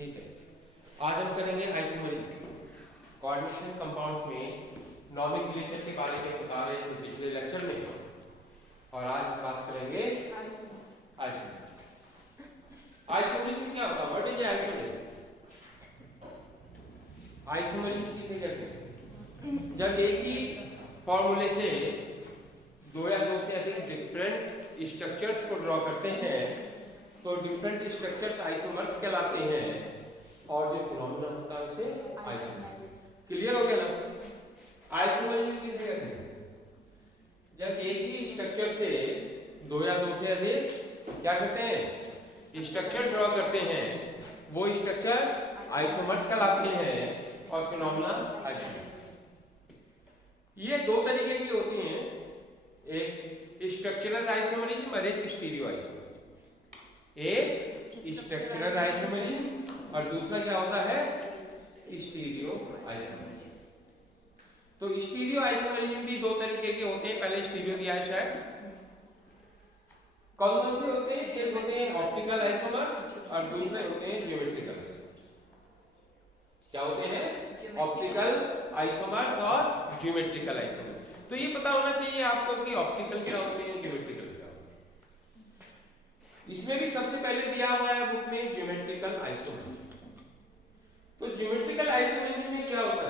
ठीक है, आज हम करेंगे आइसोमरिज्म। कोऑर्डिनेशन कंपाउंड्स में नॉमेनक्लेचर के बारे में बता रहे थे पिछले लेक्चर में, और आज बात करेंगे आइसोमरिज्म। आइसोमरिज्म क्या होता है? What is isomerism? आइसोमरिज्म किसे कहते हैं? जब एक ही फॉर्मूले से दो या दो से अधिक डिफरेंट स्ट्रक्चर्स को ड्रॉ करते हैं तो डिफरेंट स्ट्रक्चर्स आइसोमर्स कहलाते हैं, और जो फिनोमेना होता है उसे आइसोमरिज्म। क्लियर हो गया ना? आइसोमरिज्म किसे कहते हैं? जब एक ही स्ट्रक्चर से दो या दो से अधिक क्या करते हैं, स्ट्रक्चर ड्रॉ करते हैं, वो स्ट्रक्चर आइसोमर्स कहलाते हैं और फिनोमेना आइसोमर्स। ये दो तरीके की होती हैं, एक स्ट्रक्चरल आइसोमरिज्म और एक स्टीरियो आइसोमरिज्म। एक स्ट्रक्चरल आइसोमरिज्म और दूसरा क्या होता है, स्टीरियो आइसोमरिज्म। तो स्टीरियो आइसोमरिज्म भी दो तरीके के होते हैं, पहले स्टीरियो दिया है शायद। कौन कौन से होते हैं? एक होते हैं ऑप्टिकल आइसोमर्स और दूसरे होते हैं ज्योमेट्रिकल आइसोमर्स। क्या होते हैं? ऑप्टिकल आइसोमर्स और ज्योमेट्रिकल आइसोमर्स। तो ये पता होना चाहिए आपको कि ऑप्टिकल क्या होते हैं, ज्योमेट्रिकल क्या होते हैं। इसमें भी सबसे पहले दिया हुआ है बुक में ज्योमेट्रिकल आइसोमरिज्म। तो ज्योमेट्रिकल आइसोमरिज्म में क्या होता है?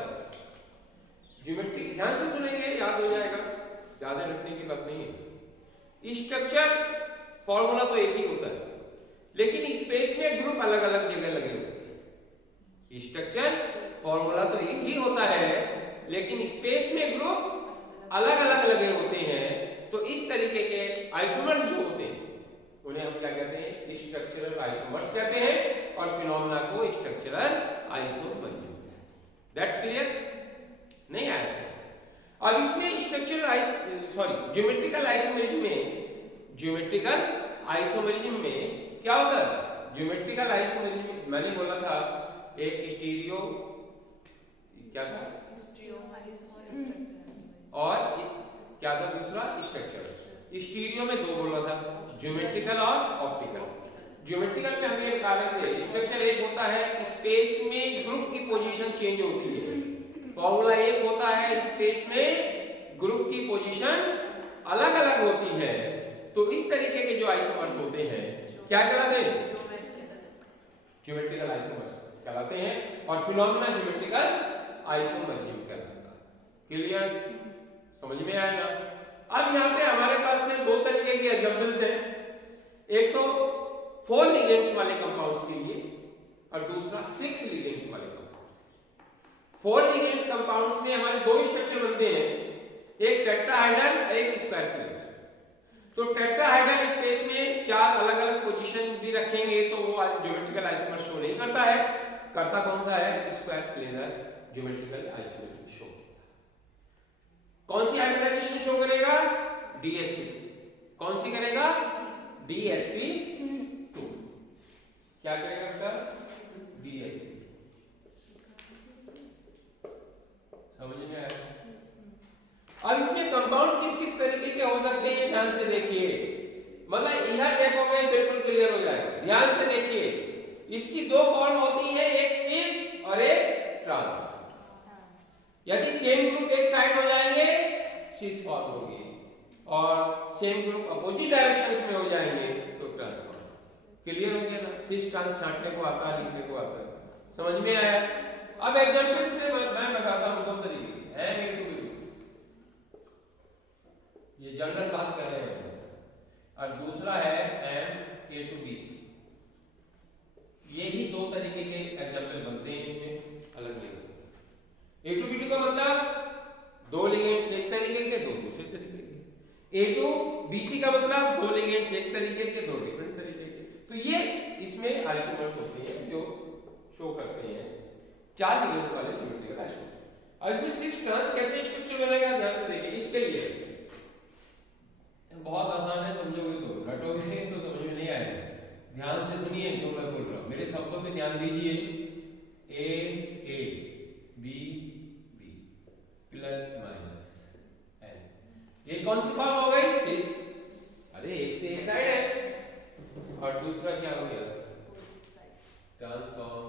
ज्योमेट्रिक, ध्यान से सुनेंगे, याद हो जाएगा, ज्यादा रखने की बात नहीं है। स्ट्रक्चर फॉर्मूला तो एक ही होता है, लेकिन स्पेस में ग्रुप अलग अलग जगह लगे होते हैं। स्ट्रक्चर फॉर्मूला तो एक ही होता है, लेकिन स्पेस में ग्रुप अलग अलग लगे होते हैं। तो इस तरीके के आइसोमर्स जो होते हैं उन्हें हम क्या कहते हैं? स्ट्रक्चरल आइसोमर्स कहते हैं, और फिनोमेना को स्ट्रक्चरल आइसोमरिज्म। That's clear? नहीं आया? और इसमें ज्योमेट्रिकल आइसोमरिज्म में क्या होगा? ज्योमेट्रिकल आइसोमरिज्म मैंने बोला था एक स्टीरियो क्या था, और क्या था दूसरा, स्ट्रक्चर। स्टीरियो में दो बोला था, ज्योमेट्रिकल और ऑप्टिकल। ज्योमेट्रिकल में हमने बता रहे थे स्ट्रक्चर एक होता है, स्पेस में ग्रुप की पोजीशन चेंज होती है। फॉर्मूला एक होता है, स्पेस में ग्रुप की पोजीशन अलग अलग होती है। तो इस तरीके के जो आइसोमर्स होते हैं क्या कहलाते हैं? ज्योमेट्रिकल आइसोमर्स कहलाते हैं, और फिनोमेना ज्योमेट्रिकल आइसोमरिज्म कहलाता है। क्लियर? समझ में आया ना? अब यहाँ पे हमारे पास से दो तरीके के एग्जांपल्स हैं, एक तो 4 लिगेंड्स वाले कंपाउंड्स के लिए और दूसरा 6 लिगेंड्स वाले कंपाउंड्स। 4 लिगेंड्स कंपाउंड्स में हमारे दो स्ट्रक्चर बनते हैं, एक टेट्राहाइड्रल और एक स्क्वायर प्लेनर। तो टेट्राहाइड्रल स्पेस में 4 अलग अलग पोजीशन भी रखेंगे तो वो ज्योमेट्रिकल आइसोमर शो नहीं करता है। करता कौन सा है? Square planar geometrical isomer show. कौन सी हाइब्रिडाइजेशन शो करेगा? DsP2। कौन सी करेगा? DsP2। क्या करेगा बेटा? DsP2। समझ में आया? अब इसमें कंपाउंड किस किस तरीके के हो सकते हैं, ध्यान से देखिए। मतलब इधर देखोगे बिल्कुल क्लियर हो जाएगा। ध्यान से देखिए, इसकी दो फॉर्म होती है, एक सिस और एक ट्रांस। यदि सेम ग्रुप एक साइड हो जाएंगे सिस फॉर्म होगी, और सेम ग्रुप अपोजिट डायरेक्शंस में हो जाएंगे तो ट्रांस फॉर्म। क्लियर हो गया ना? सिस ट्रांस छांटने को आता है, लिखने को आता है। समझ में आया? अब एग्जांपल्स में मैं बताता हूं दो तरीके के। ये जनरल बात कर रहे हैं, और दूसरा है MA2BC। ये ही दो तरीके के एग्जांपल बनते हैं इसमें अलग अलग। A2B2 का मतलब दो लिगेंड्स एक तरीके के, दो दूसरे तरीके के। A2BC का मतलब दो लिगेंड्स एक तरीके के, दो डिफरेंट तरीके के। तो ये इसमें आइसोमर्स होते हैं जो शो करते हैं 4 लिगेंड्स वाले ज्योमेट्रिकल आइसोमर। और इसमें सिस ट्रांस कैसे स्ट्रक्चर बनेगा, ध्यान से देखिए। इसके लिए बहुत आसान है, समझोगे तो रटोगे तो समझ में नहीं आएगा। ध्यान से सुनिए जो मैं बोल रहा हूं, मेरे शब्दों पे ध्यान दीजिए। A B B plus minus N, ये कौन सी फॉर्म हो गई? सिस। अरे एक से एक साइड है, और दूसरा क्या हो गया? ट्रांसफॉर्म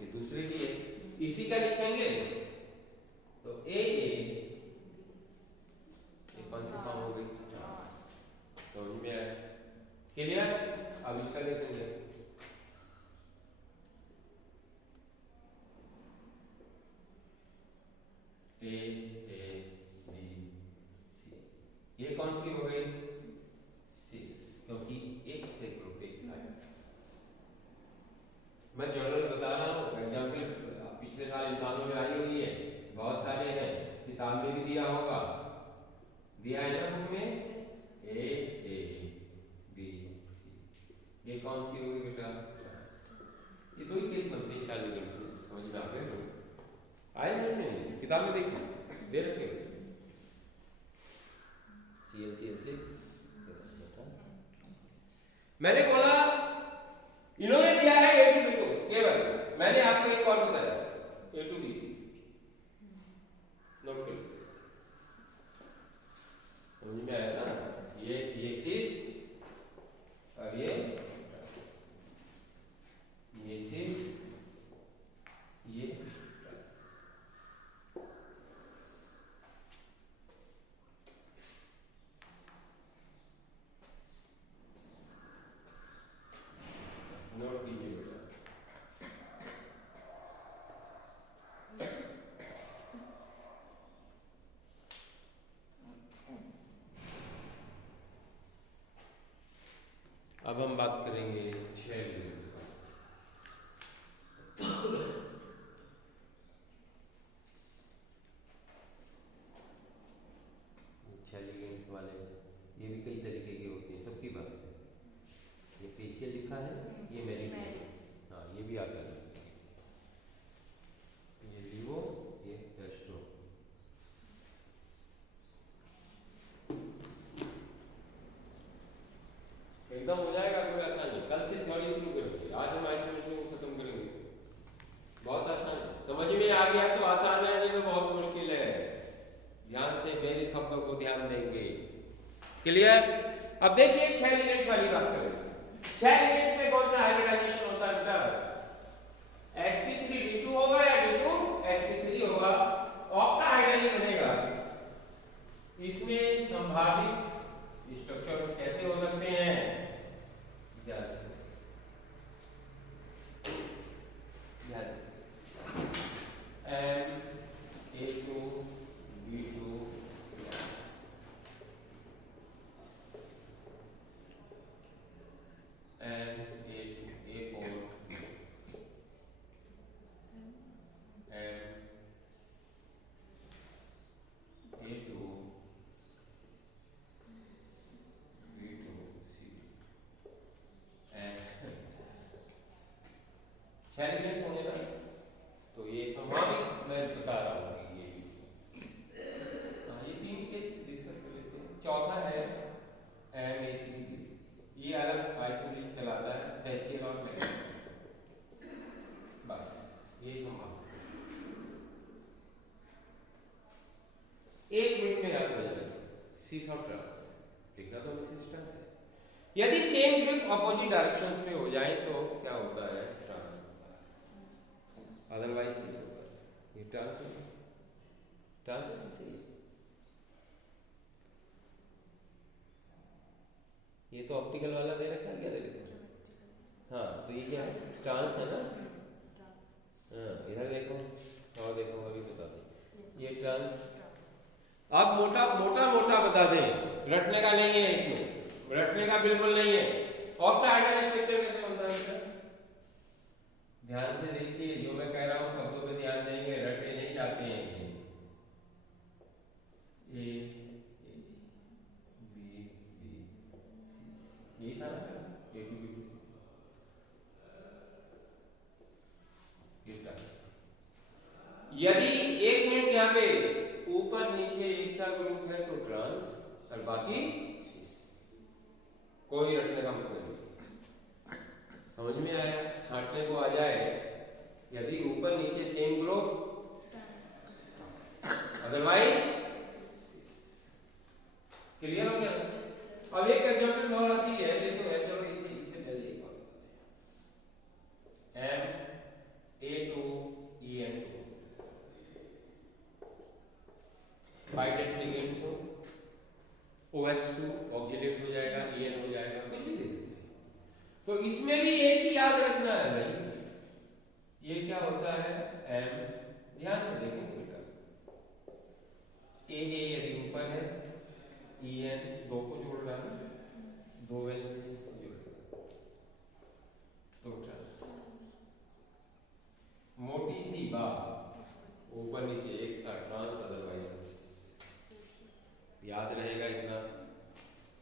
ये दूसरे की है, इसी का लिखेंगे तो ए कौन सी फॉर्म हो गई, समझ में आया, क्लियर। अब इसका देखेंगे ए बी सी, ये कौन सी हो गई, क्योंकि एक से ग्रुप एक साइड। मैं जनरल बता रहा हूँ, एग्जाम्पल पिछले साल इम्तिहानों में आई हुई है, बहुत सारे हैं, किताब में भी दिया होगा, दिया है ना बुक में, ए बी सी, ये कौन सी होगी बेटा, ये दो ही केस बनते हैं 40 गण से, समझ में आ गया, आए समझ में, किताब में देखिए दे रखे CL6। मैंने बोला इन्होंने दिया है A to B2 केवल, मैंने आपको एक और बताया A to B C, note कर, समझ में आया ना, ये शीश और ये शीश, ये नोट कीजिए बेटा। अब हम बात करेंगे 6 एलिमेंट्स का। एलिमेंट्स वाले ये भी कई तरीके की होती है, सबकी बात है, ये फेशियल लिखा है, ये मेरिट, हाँ ये भी आता है, ये लिवो, ये रेस्ट्रो, एकदम हो जाएगा, कोई आसान नहीं, कल से थ्योरी शुरू करेंगे, आज हम आइसोलेशन को खत्म करेंगे, बहुत आसान है, समझ में आ गया तो आसान है, नहीं तो बहुत मुश्किल है, ध्यान से मेरे शब्दों को ध्यान देंगे, क्लियर। अब देखिए 6 एलिमेंट्स वाली बात करें, 6 एलिमेंट्स में कौन सा हाइब्रिडाइजेशन होता है बेटा, sp3d2 होगा या d2 sp3 होगा, ऑक्टाहाइड्रली बनेगा, इसमें संभावित स्ट्रक्चर्स कैसे हो सकते हैं, एलिमेंट्स होंगे ना, तो ये संभावित मैं बता रहा हूँ कि ये 3 केस डिस्कस कर लेते हैं। चौथा है MA3D, ये अलग आइसोलेट कहलाता है, फेशियल और मेरिट, बस यही संभावित, 1 मिनट में याद हो जाएगा, सीस ऑफ ट्रांस लिखना तो मिसिस ट्रांस है, यदि सेम ग्रुप अपोजिट डायरेक्शंस में हो जाए तो क्या होता है, ट्रांस, अदरवाइज सीस होगा, ये ट्रांस होगा, ट्रांस ऐसे सही है, ये तो ऑप्टिकल वाला दे रखा है, क्या दे रखा है, हाँ तो ये क्या है, ट्रांस है ना, हाँ इधर देखो और देखो, अभी बता दें ये ट्रांस, आप मोटा बता दें, रटने का नहीं है, इसमें रटने का बिल्कुल नहीं है, ऑक्टाहाइड्रल स्ट्रक्चर कैसे बनता है, ध्यान से देखिए, जो मैं कह रहा हूँ शब्दों पे ध्यान देंगे, रटे नहीं जाते हैं, ये बी ये था ना A to B to C, यदि 1 मिनट यहाँ पे ऊपर नीचे एक सा ग्रुप है तो ट्रांस, और बाकी सीस, कोई रटने का मतलब नहीं, समझ में आया, छांटने को आ जाए, यदि ऊपर नीचे सेम ग्रुप, अदरवाइज, क्लियर हो गया। अब एक एग्जांपल और आती है, ये तो है, चलो इससे पहले एक बात बताते हैं, M A to इसमें भी एक ही याद रखना है भाई, ये क्या होता है एम, ध्यान से देखेंगे बेटा, ए यदि ऊपर है, ई एन दो को जोड़ रहा है, दो एन से जोड़ेगा, तो ट्रांस। मोटी सी बात, ऊपर नीचे एक साथ ट्रांस, अदरवाइज याद रहेगा इतना।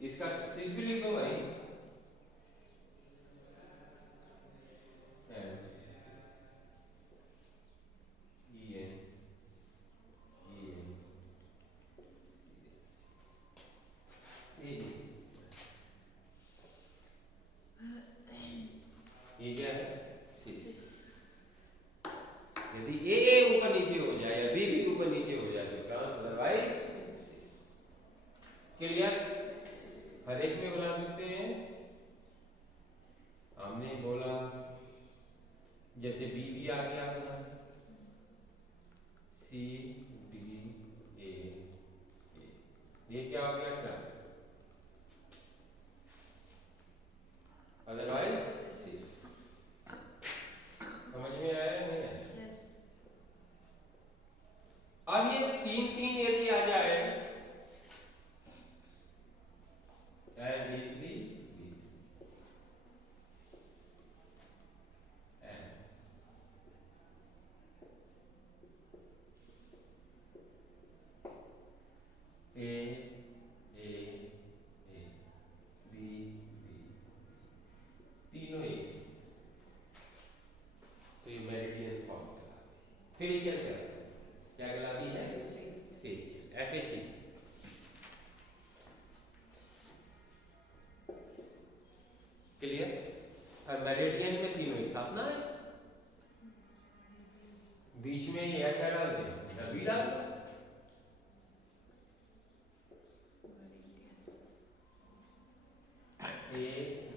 इसका सिस भी लिख दो भाई, ये क्या है सिस। यदि ए ऊपर नीचे हो जाए या बी ऊपर नीचे हो जाए तो ट्रांस, अदरवाइज क्लियर। हर एक में बना सकते हैं, हमने बोला जैसे बी भी आ गया था, सी डी ए, ये क्या हो गया ट्रांस, अदरवाइज सिस। समझ में आया नहीं आया? अब ये तीन तीन यदि आ जाए, तीनों एक, तो ये मेरिडियन फॉर्म कहलाती है। फेशियल क्या कहलाती है? Facial, FAC. क्लियर? और मेरिडियन में तीनों एक साथ ना है, बीच में ये क्या डालते हैं, बी डालते हैं, ए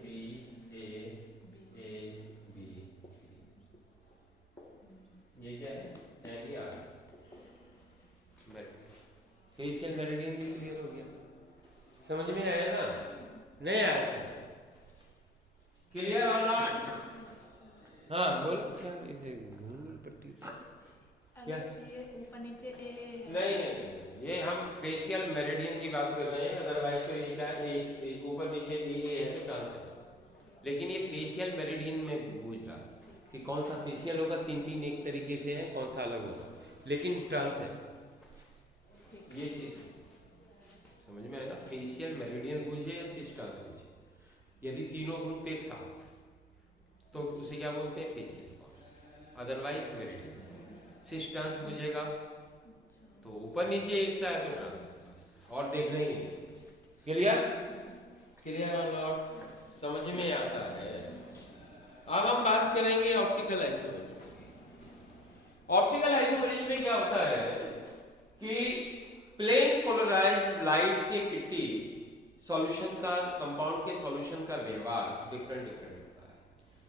बी ए बी, ये क्या है, एम आर। फेशियल मेरिडियन भी क्लियर हो गया, समझ में आया ना? नहीं आया? क्लियर और नॉट? हाँ बोल, क्या इसे पट्टी क्या ऊपर नीचे नहीं, ये हम फेशियल मेरिडियन की बात कर रहे हैं, अदरवाइज तो ये क्या है, ऊपर नीचे ये है तो ट्रांस है। लेकिन ये फेशियल मेरिडियन में पूछ रहा कि कौन सा फेशियल होगा, तीन तीन एक तरीके से है, कौन सा अलग होगा, लेकिन ट्रांस है ये सिस। समझ में आएगा? फेशियल मेरिडियन पूछे या सिस ट्रांस पूछे, यदि तीनों ग्रुप एक साथ तो उसे क्या बोलते हैं, facial form, otherwise meridian. Cis trans पूछेगा तो ऊपर नीचे एक साथ तो ट्रांस, और देखना ही नहीं। क्लियर? क्लियर और नॉट? समझ में आता है? अब हम बात करेंगे ऑप्टिकल आइसोमेरिज्म। ऑप्टिकल आइसोमेरिज्म में क्या होता है कि प्लेन पोलराइज्ड लाइट के किट्टी सॉल्यूशन का, कंपाउंड के सॉल्यूशन का व्यवहार डिफरेंट होता है।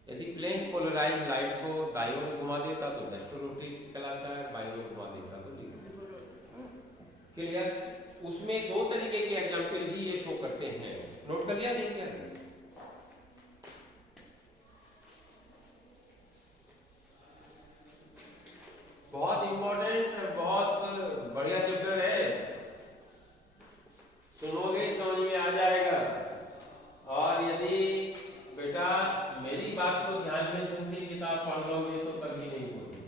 यदि प्लेन पोलराइज्ड लाइट को दाईं ओर घुमा देता तो वेस्टरोटिक कहलाता है, बाईं ओर घुमा देता तो लीनियर। क्लियर? उसमें दो तरीके के एग्जांपल भी ये शो करते हैं, नोट कर लिया नहीं क्या? बहुत इंपॉर्टेंट, बहुत बढ़िया चैप्टर है, सुनोगे समझ में आ जाएगा। और यदि बेटा मेरी बात को ध्यान में सुनती किताब पढ़ लोगे तो कभी नहीं होगी,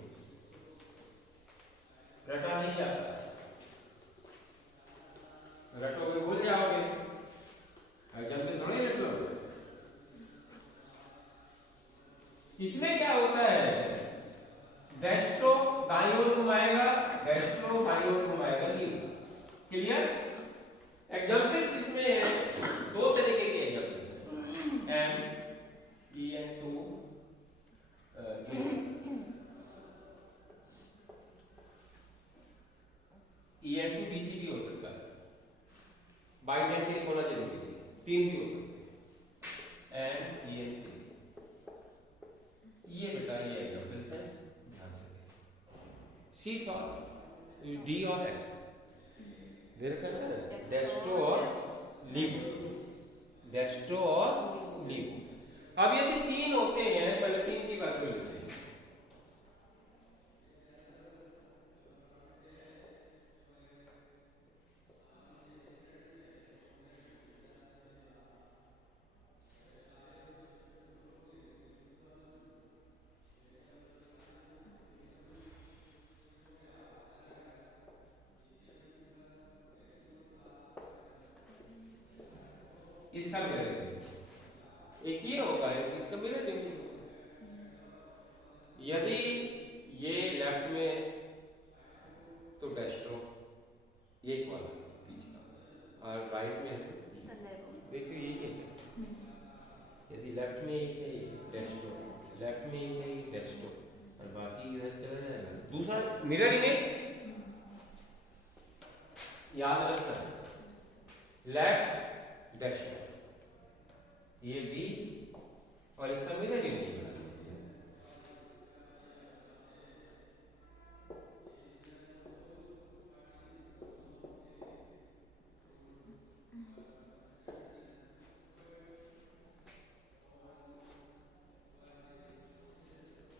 रटा नहीं जाता, रटोगे भूल जाओगे, एग्जाम पे थोड़ी रट लोगे। इसमें क्या होता है, डेस्ट्रो दाईं ओर घुमाएगा, डेस्ट्रो बाईं ओर घुमाएगा, क्लियर? एग्जांपल्स इसमें दो तरीके के एग्जांपल्स हैं, M E N two E N two BC भी हो सकता है, बाइडेंटिक होना जरूरी है, तीन भी हो सकते हैं, एम ई एन थ्री। ये बेटा ये एग्जांपल्स हैं, ध्यान से। सी सॉल्व डी और एफ दे रखा है, डेस्ट्रो और लीव, डेस्ट्रो और लीव। अब यदि 3 होते हैं, पहले 3 की बात कर लेते हैं। इसका मिरर एक ही होगा, इसका मिरर यदि ये लेफ्ट में तो डेस्ट्रो एक वाला पीछे का, और राइट में देखिए यही है। यदि लेफ्ट में एक है डेस्ट्रो, लेफ्ट में एक है डेस्ट्रो, और बाकी इधर चला जाएगा। दूसरा मिरर इमेज याद रखना, लेफ्ट डेस्ट्रो, ये डी और इसका मिरर इमेज बना दीजिए।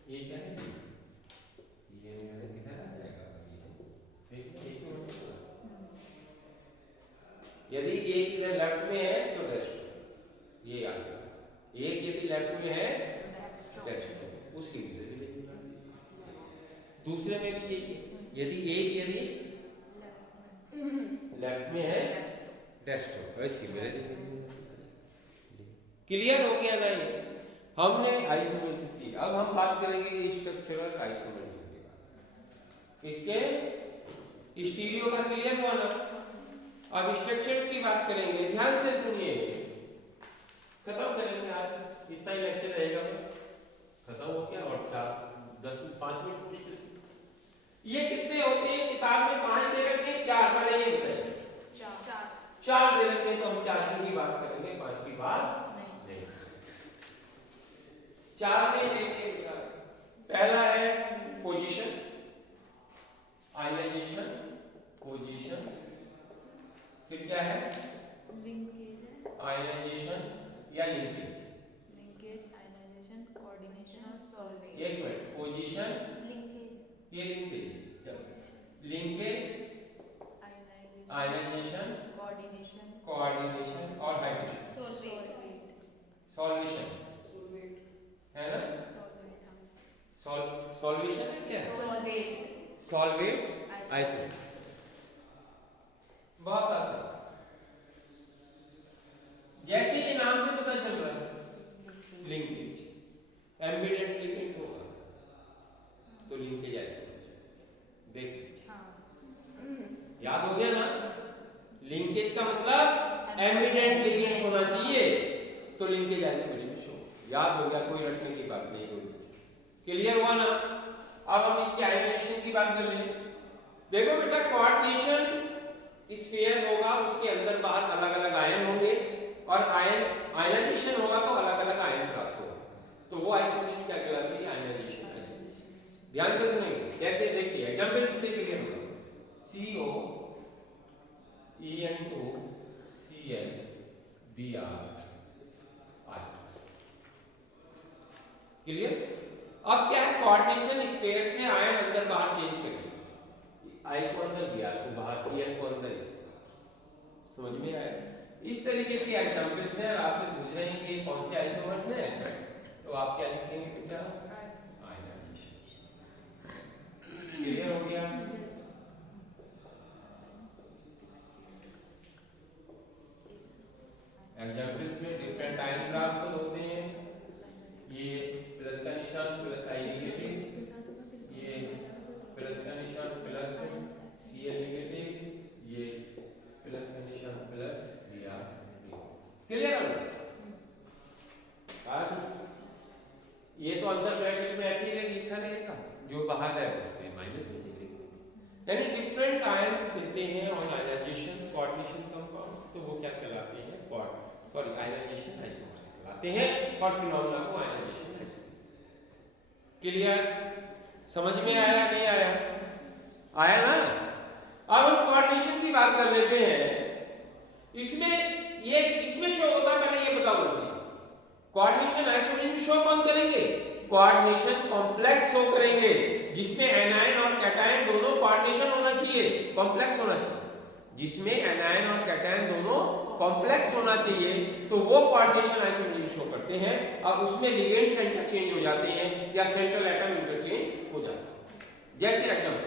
ये क्या है, ये मिरर किधर आ जाएगा, यदि एक इधर लेफ्ट में है तो डेस्ट्रो, ये याद रखना। एक यदि लेफ्ट में है डेस्ट्रो, उसकी मिरर इमेज बना दीजिए। दूसरे में भी यही है, यदि एक लेफ्ट में है डेस्ट्रो, तो इसकी मिरर इमेज बना दीजिए। क्लियर हो गया ना? ये हमने आइसोमेट्रिक की। अब हम बात करेंगे स्ट्रक्चरल आइसोमेट्रिक के बारे में। इसके स्टीरियो का क्लियर हुआ ना? अब स्ट्रक्चर की बात करेंगे, ध्यान से सुनिए। खत्म करेंगे आज, इतना ही लेक्चर रहेगा, बस खत्म हो गया। और 5 मिनट मुश्किल से। ये कितने होते हैं? किताब में 5 दे रखे हैं, 4 पहले ये बताइए। 4 दे रखे हैं, तो हम 4 की बात करेंगे, 5 की बात नहीं। 4 में देखिए, पहला है पोजीशन, आयनाइजेशन, पोजीशन, फिर क्या है? लिंकेज, आयनाइजेशन या लिंकेज, आयनाइजेशन, कोऑर्डिनेशन और सॉल्वेंट। एक मिनट, पोजीशन, लिंकेज, ये लिंकेज, लिंकेज, आयनाइजेशन, कोऑर्डिनेशन और हाइड्रेशन, सॉल्वेशन है ना? सॉल्वेशन है क्या? सॉल्वेट आइसोमेट। बहुत आसान, जैसे ये नाम से पता चल रहा है, लिंकेज, एम्बिडेंट लिंकेज होगा तो लिंकेज आइसोमेट। देख याद हो गया ना? लिंकेज का मतलब एम्बिडेंट लिंकेज होना चाहिए, तो लिंकेज आइसोमेट शो। याद हो गया, कोई रटने की बात नहीं होगी। क्लियर हुआ ना? अब हम इसके आयनाइजेशन की बात कर लें। देखो बेटा, कोऑर्डिनेशन स्फीयर होगा, उसके अंदर बाहर अलग अलग आयन होंगे, और आयनाइजेशन होगा तो अलग अलग आयन प्राप्त होगा, तो वो आइसोमेट्री क्या कहलाती है? Ionization isometry. ध्यान से सुनिए, कैसे देखिए, एग्जांपल से क्लियर होगा। CO En2 Cl Br I। Clear? अब क्या है, कोऑर्डिनेशन स्फीयर से आयन अंदर बाहर चेंज करेंगे, I को अंदर Br को बाहर, Cl को अंदर। समझ में आया? इस तरीके के एग्जांपल्स हैं। आपसे पूछ रहे हैं कि कौन से आइसोमर्स हैं, तो आप क्या लिखेंगे बेटा? आयनाइजेशन। क्लियर हो गया? एग्जांपल्स में डिफरेंट आयन प्राप्त होते हैं। ये प्लस का निशान प्लस आई नेगेटिव, ये प्लस का निशान प्लस Cl नेगेटिव, ये प्लस का निशान प्लस Br। क्लियर है? ये तो अंदर ब्रैकेट में ऐसे ही लिखा रहेगा, जो बाहर है उसमें माइनस में लिखेंगे। यानी डिफरेंट आयंस देते हैं और आयनाइजेशन कोऑर्डिनेशन कंपाउंड्स, तो वो क्या कहलाते हैं? आयनाइजेशन आइसोमर्स कहलाते हैं, और फिनोमेना को आयनाइजेशन आइसोमर्स। क्लियर? समझ में आया नहीं आया? आया ना? अब हम कोऑर्डिनेशन की बात कर लेते हैं। इसमें शो होता है, पहले ये बताओ मुझे, कोऑर्डिनेशन आइसोमर शो कौन करेंगे? कोऑर्डिनेशन कॉम्प्लेक्स शो करेंगे, जिसमें एनायन और कैटायन दोनों कोऑर्डिनेशन होना चाहिए, कॉम्प्लेक्स होना चाहिए। जिसमें एनायन और कैटायन दोनों कॉम्प्लेक्स होना चाहिए, तो वो कोऑर्डिनेशन आइसोमर शो करते हैं, और उसमें लिगेंड्स इंटरचेंज हो जाते हैं या सेंट्रल एटम इंटरचेंज हो जाता है। जैसे एग्जांपल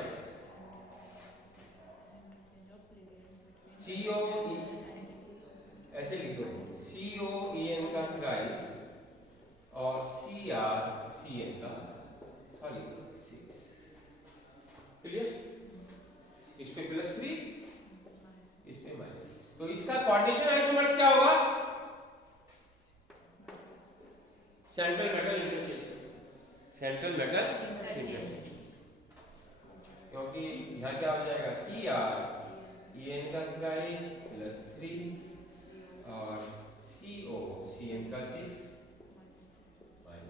CO ऐसे लिख दो, COEN का थ्राइस और CrCN का सॉलिड 6। क्लियर? इस पे +3, इस पे -, तो इसका कोऑर्डिनेशन आइसोमर्स क्या होगा? Central metal interchange, central metal interchange, क्योंकि यहां क्या हो जाएगा? CrEN का थ्राइस +3 और COCN का 6 -3।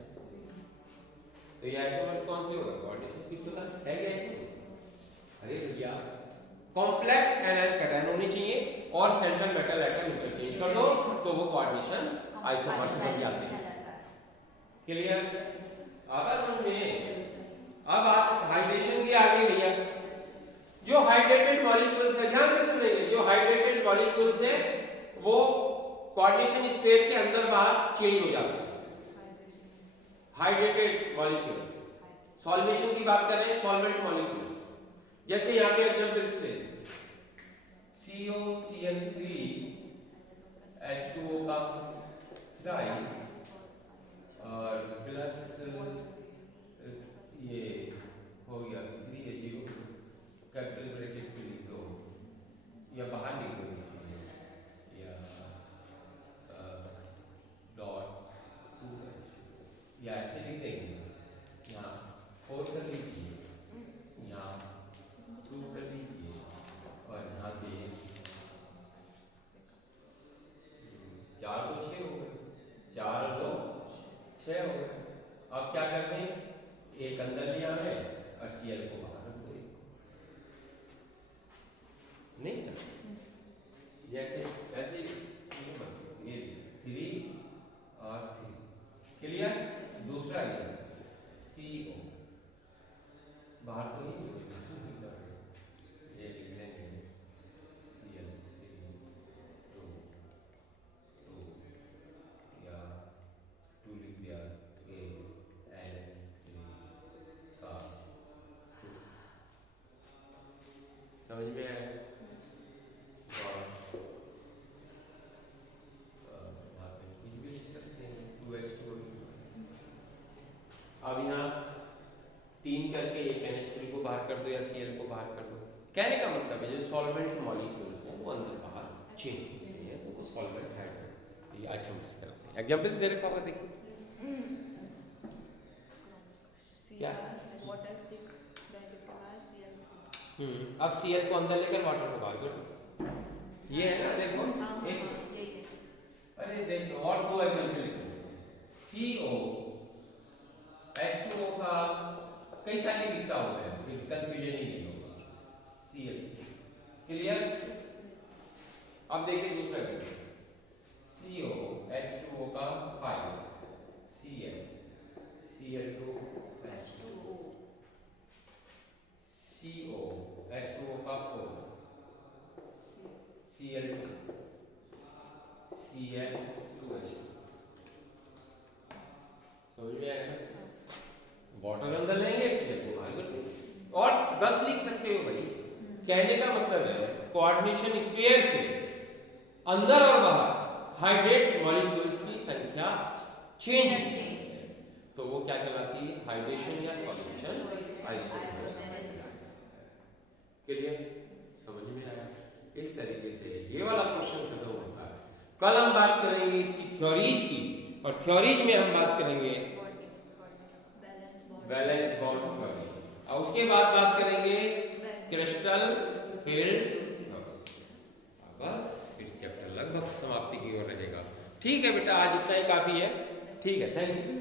तो ये आइसोमर्स कौन से होगा? कोऑर्डिनेशन की पता है क्या इसमें? अरे भैया कॉम्प्लेक्स एनायन कैटायन होने चाहिए और सेंट्रल मेटल एटम इंटरचेंज कर दो, तो वो कोऑर्डिनेशन आइसोमर्स बन जाते हैं। क्लियर? आगा समझ में? अब हाइड्रेशन के आगे भैया, जो हाइड्रेटेड मॉलिक्यूल्स है, ध्यान से सुनिए, जो हाइड्रेटेड मॉलिक्यूल्स है वो कोऑर्डिनेशन स्फीयर के अंदर बाहर चेंज हो जाते हैं। हाइड्रेटेड मॉलिक्यूल्स, सॉल्वेशन की बात कर रहे हैं, सॉल्वेंट मॉलिक्यूल्स, जैसे यहां पे एग्जांपल्स ले, COCl3 H2O का थ्राइस और प्लस ये हो गया 3H0, कैपिटल ब्रैकेट पे लिख दो या बाहर लिख दो इसलिए, या डॉट 2 या ऐसे लिख देंगे, यहाँ 4 कर लीजिए, यहाँ 2 कर लीजिए, और यहाँ पे 4 तो 6 हो गए, 4 और 2 6 हो गए। अब क्या करते हैं? एक अंदर लिया है और Cl को बाहर रख दो, नहीं सर, जैसे ऐसे ये 3 और 3। क्लियर? दूसरा CO बाहर तो ही ये लिख लेंगे Cl3 2 या 2 लिख दिया, का 2। समझ में आया? अब यहाँ 3 करके ये NH3 को बाहर कर दो या Cl को बाहर कर दो। कहने का मतलब है जो सॉल्वेंट मॉलिक्यूल्स हैं वो अंदर बाहर चेंज होते हैं, तो वो सॉल्वेंट हाइड्रेट, ये आइसोमर्स कहलाते हैं। एग्जांपल्स दे रखा होगा, देखिए क्या वाटर 6 Cl। अब Cl को अंदर लेकर वाटर को बाहर कर दो, ये है ना, देखो अरे देखो, और 2 एग्जांपल लिखो, CO H2O का कई सारे लिखता होगा, फिर कंफ्यूजन ही नहीं होगा, Cl। क्लियर? अब देखिए दूसरा CO H2O का 5 Cl Cl2 H2O, CO H2O का 4 Cl2 Cl2H2। समझ में आया? वाटर अंदर लेंगे, Cl को बाहर कर देंगे, और 10 लिख सकते हो भाई। कहने का मतलब है कोऑर्डिनेशन स्फीयर से अंदर और बाहर हाइड्रेट्स मॉलिक्यूल्स की संख्या चेंज है, तो वो क्या कहलाती है? हाइड्रेशन या सॉल्यूशन आइसोमर्स। क्लियर? समझ में आया? इस तरीके से ये वाला क्वेश्चन खत्म होता है। कल हम बात करेंगे इसकी थ्योरीज की, और थ्योरीज में हम बात करेंगे बैलेंस बॉन्ड थ्योरी, और उसके बाद बात करेंगे क्रिस्टल फील्ड थ्योरी। बस फिर चैप्टर लगभग समाप्ति की ओर रहेगा। ठीक है बेटा, आज इतना ही काफी है। ठीक है, थैंक यू।